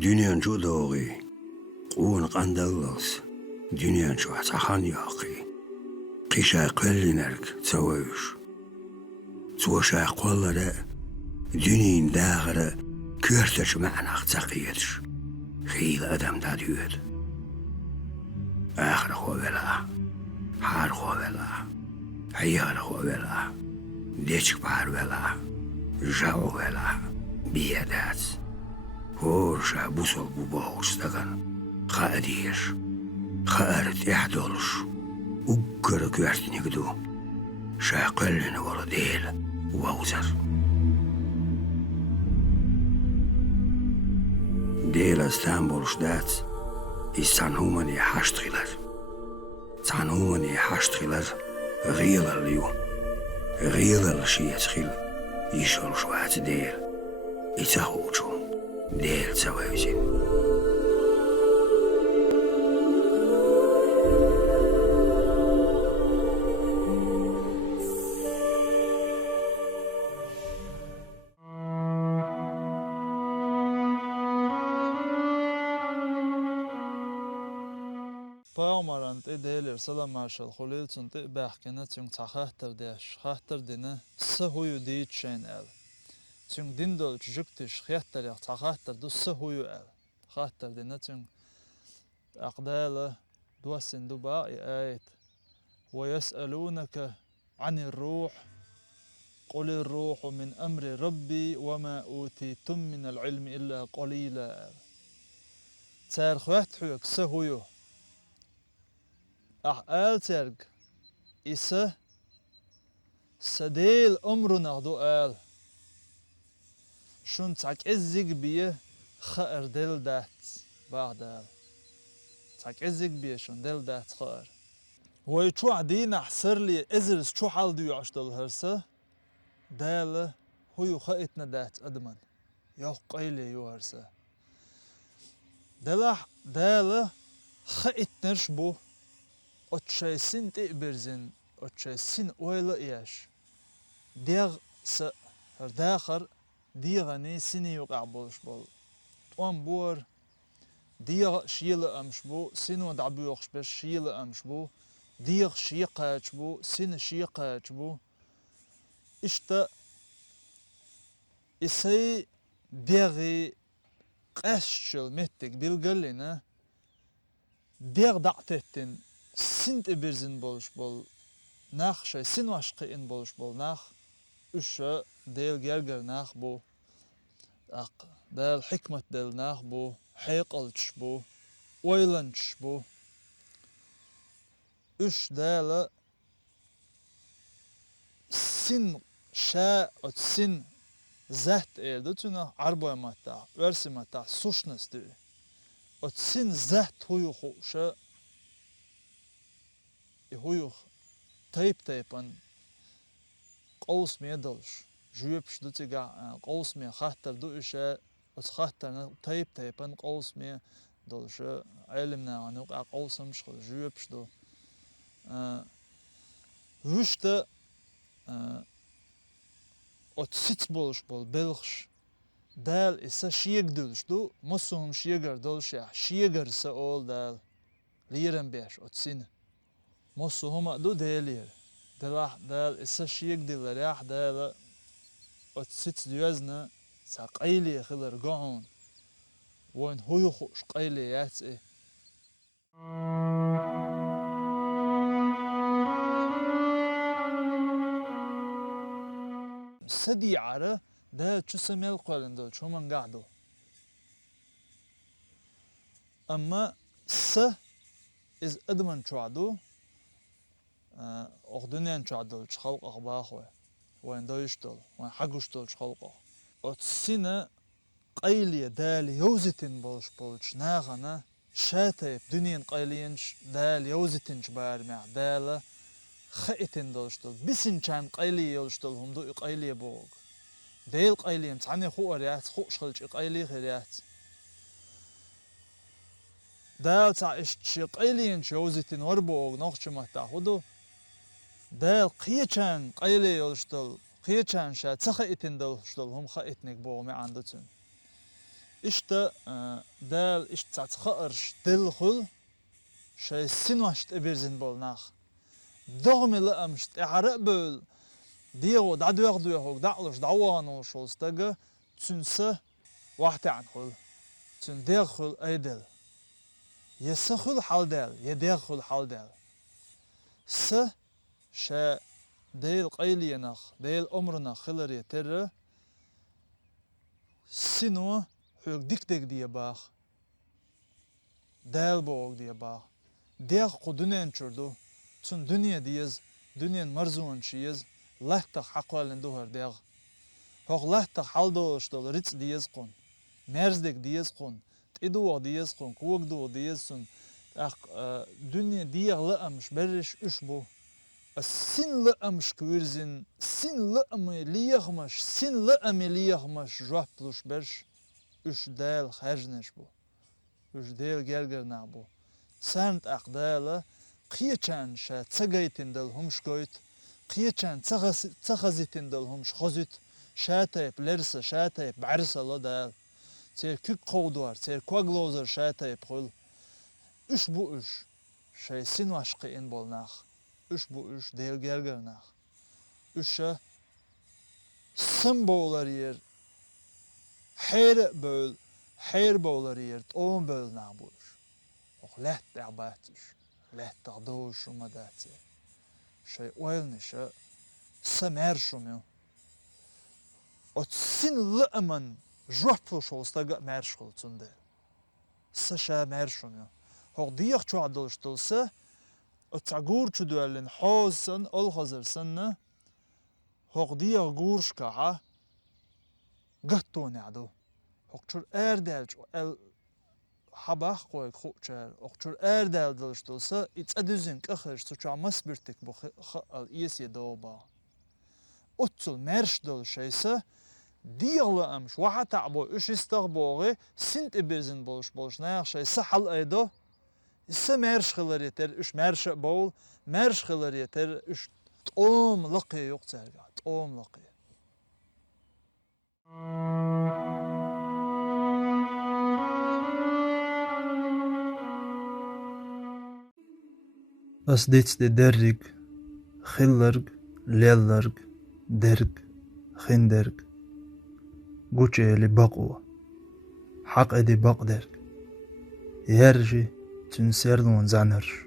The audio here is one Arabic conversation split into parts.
Dünyanın şu doğu, قون قندلس دنيا شو حسخان ياقي قشا قلنرك تسويش توشا قولة دنيا داغرة كيرتش معنا تقيتش خيل أدم داديود آخر خوبلا حار خوبلا حيار خوبلا ديشك بار ولا جاو ولا بيادات هورشا بوسو بوبوستغن خاديش خارت يحدولش وقر كوارتني قدو شاقلن ورديل ووزر ديل استانبول شدات يستانهومني حاشتغلر تانهومني حاشتغلر غيل اليوم غيل الشي يتخيل يشغل شوات ديل يتهوجون ديل تسويزين Pağmarant edeler salam marşal xolel çunte baxkena çün taxahtar deş xahtar dene sahuyu deyitşen el. Çün dindol çujuktiş xiyattar ya taxahtar du sahuyu el. Xahtar dene çün aqdala duasin duba ayet. Ve yes'alunaka anir ruh قل الروح من أمر ربي وما أوتيتم من العلم إلا قليلا. تارخوات حيوك سهويو آلترق إسا سديل أمرنا دو آل شون تاك إزيق بيه خير دل دات بعد آل تاك إزيق بيه شون دل دات خير ويشو عدين أحسر لي إزرس شو حال ديو عشتل هرسا دال هو خيتنا دات أدمن يو قيلي يو هرسا دال خيتنرش بو Otçaysin tebirzen, otçaysin oyla iyaş. Diyag sa her dağır diyagani sini yok aboluş bol. Tuan buar diyag şiyla amş bu, sinu dabu yokş beş şiyla amş bu. Diyag şiyqaç bu, sin şiyqaç bu. İşte isay diyagi qaşçıl mettik bilgallina diyag da'tettin سنت إبرزن بولش بول ناخ شيء سن واشقين بولش بول ناخ إيش ديل جرجر ناخ بو أق ديل حكمة ديل ناخ بو حيقلش بو ويلنش بو إيش ديل سن شاء أو سن زهت إيردو تنا عربوي ماتا ورسي ماتا سوشنس دي أو سن زهت هو خوشة هويخ تايبان قوس ميدلش جويبش دوتيغا قوس مي خاطر دو إشا أس خاطر تايبان قوس مي دلش علمنا عنو قوسم شغل جويبش دو وشتا أتسيت بولش بول بلخش دال إسا شيق دلش دو مصوم شيقر دلش شيقر سأول دال ليرن بيش أتسين مصو هما دو ديلير دلاح دال إسا شيك ديلرياح دال أتسيت ديوزنا سا قيلي خلر قعون وين هو يخوش قيلي ياتي سدي عرا دال چو سميل قولن دول چو من قعدو أما سا إز أدمن چو عدو أخدنيان شعدل شخلق أخباخوه وين دويشتل وين حقوشتل شخلقه أتسينا قيلية دالي يوزتين بولش ناغنا شاتيب دنيان قيلينش دال يوزتينش بارمع دالا خيتين دولشتل بسين چان قيلية يولشتل هم دو قيلية بوغ ديل قيلية متعني خو أريات خو شخلش قيلية خيريات دال تعيش قيلينش يوزتين وربوغ نوخش مهتا خدو دال قيچان قيلي يولشتل قيچان شا تخيتين دولشتل هم خيتنك بوغ مي عندتن إشتا دال إشتا تخرش دل خل شيء سنوشت إبرزين بولناخ دغمي لأمشت إعراء بول ديغو دعوغ دعلوش دعوانو شولستاقا تنسى واحد عن خل تن ديغ خل أيدل يسخل حال دال يديغ خل حال دال س شا ديل قيليناخ ديل أمرنا خلر يتر سنو حيوك ديك دي باخ دال بوغ دي باخ ديغ قو دنيان چردو تن دنيا ديز دنيان مرزون شيز لحتق حقوالن دوهر ديغ هوغ لحتق حال دوشتول ريتس ديز قون مرزدك ديز قون تيدوغ ديز قون كوغ دوغ ديز سن دنيا ديغ لأمش برش اشبو السن لأمش كويرزن سن لأمي ليغمش سن لأمي ليغمش جواب بلوش برش اش دال خرجنش بو اش دال گلگر نابو سانت اقداله قيچان شا تسغيتن دل همش گويت قيچان تخزيتن دل همش خزيت شاتايب لرسه شاتايب بعرسه لا دال تير كوك قودوار تير كوغلوزر شاتايب خل اش بو اش شاي سن واشقي ان بولناخ اش بو اش دال گلگر ناخ اش سمبولار yer حير بولار yer اون بول نابور och lätt arbeitisch lätt دوش وما داتي شيء ويلنش سمرشوميو отсин لأمن جوفل شولستاق مرشخل تنده سشا مرشوميو هو ديخ چو عدلشتلسه اتعقور چو دوالين حوزن الخزرسن هو ديخ گورشكاها قطوني عدو هو چور اردالج حباخ قوي خوچر اقچور اردال دلشتلسه its adüzin kachers so chamas birtik bu al iesi doba otsul mersh dol şeyse diyala amş waha ta'bo ish istagbogi sint ibezin bolsh nayaq şey sahal aydo isse mersh khilar yeter ish mersh bol mersh khilar yeter ish tom laqi yoq zerga tom laqi أصديت درج خلرج ليلرج درج خندرج قوشي لبقوة حق ادي بقدرج يرجي تنسيرلون زانرش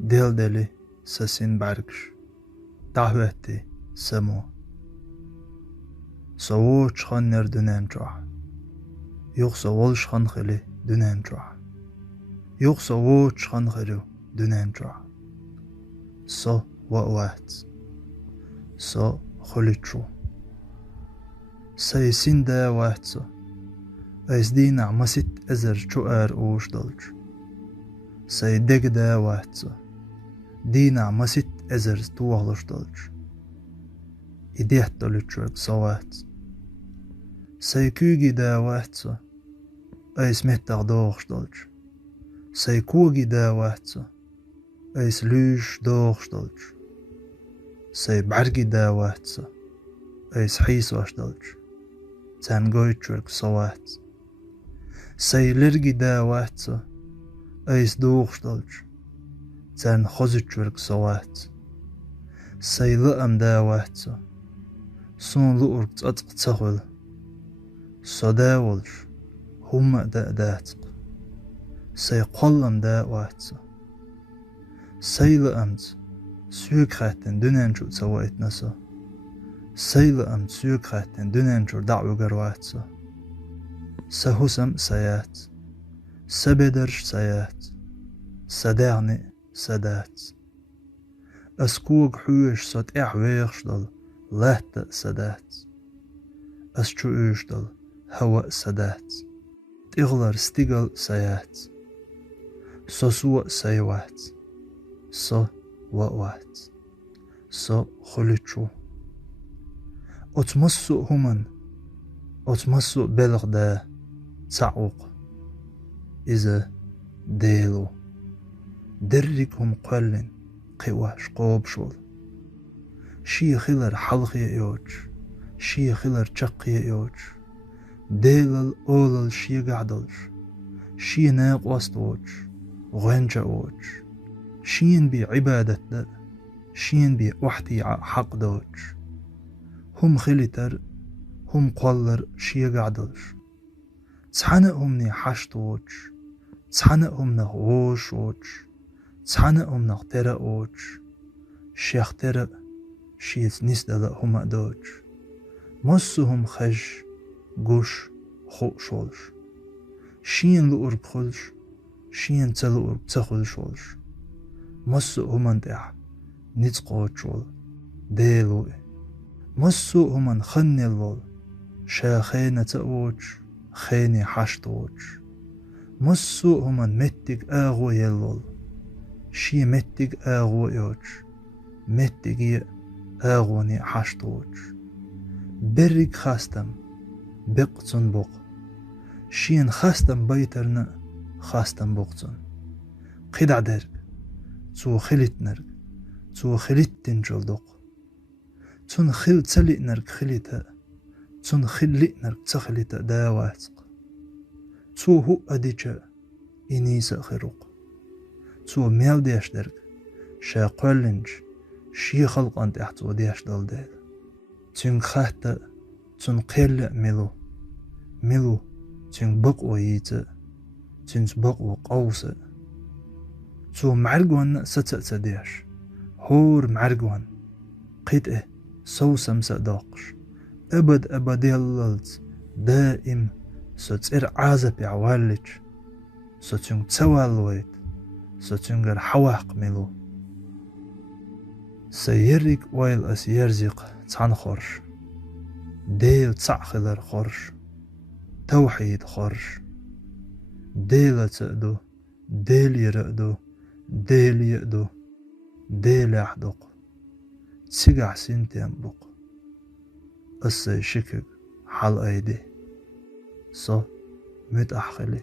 ديل دلي سسين باركش دعوتي سمو سووش خنر دنان جوح يوخ سوولش خنخلي دنان جوح يوخ سووش خنخلو دنان جوح سو وقوات سو خليتشو سيسين دا واتسو ايس دين عمسيت ازر شوار اوش دلج سيدك دا واتسو دين عمسيت ازر توغلش دلج ايديح دلجوك سوات سيكوغي دا واتسو ايس مهتغ دوغش دلج سيكوغي دا واتسو ايس لوش دوغش دلج سي بعرقي دا واتسو ايس حيس واش دلج تانغويتشورك صوات سي لرقي دا واتسو ايس دوغش دلج تان خوزتشورك صوات سي لأم دا واتسو سون لؤرك تأتق تغل صدا ولج هم دا داتق سي قلم دا واتسو سي لأمت سوك خاتن دنان شو تسويت نسو سي لأمت سوك خاتن دنان شو دعوة قرواتسو سهسم سيات سبدرش سيات سدعني سدات اسكوك حوش صوت اعويخش دل لهت سدات اسشوش دل هواء سدات تغلر ستيغل سيات سوسوء سيوات سو وقوات سو خليتشو اتمسو همن اتمسو بلغ دا تعوق إذا ديلو دركم قلن قواش قوب شول شي خلر حلقي يوج شي خلر چقي يوج ديلل أولل شي قعدلش شي ناق وستوج وغنجا اوج شين بي عبادة دا شين بي وحتي حق دوج هم خلتر هم قولر شي قعدلش تحنقهم ني حشتوج تحنقهم نغ ووش اوج تحنقهم نغ ترى اوج شيخ ترى شيت نسدل هم دوج مصهم خج قوش خو شولش شين لؤرب خلش شين تلؤرب تخل شولش مصهم انتح نتقوت شول ديلوي مصهم ان خني اللول شاخينة تأوج خيني حشتوج مصهم ان متق آغو يلول شي متق آغو يوج متق آغوني حشتوج برق خاستم بقتن بق شين خاستم بيترنا خاستم بقتن قدع درق تو خلت نرق تو خلتن جلدق تن خل تلق نرق خلتا تن خلق نرق تخلتا داواتق تو هو أديجا إنيس خرق تو ميل ديش درق شا قولنج شي خلق أنت احتو ديش دل ديل تن خاتا تن قيل ملو تن بقو ييتا تن بقو قوسا تو معرقوان ستأتا ديش هور معرقوان قيد سوسم سداقش أبد أبديللت دائم ستر عازب عوالج ستن توالويت ستنجر حواق ملو سيرك ويل أس يرزق تان خرش ديل تعخلر خرش توحيد خرش ديل تأدو ديل يرأدو ديل يأدو ديل يحدق تسقع سنتين بق أسي شكك حال أيدي صو متأحخلي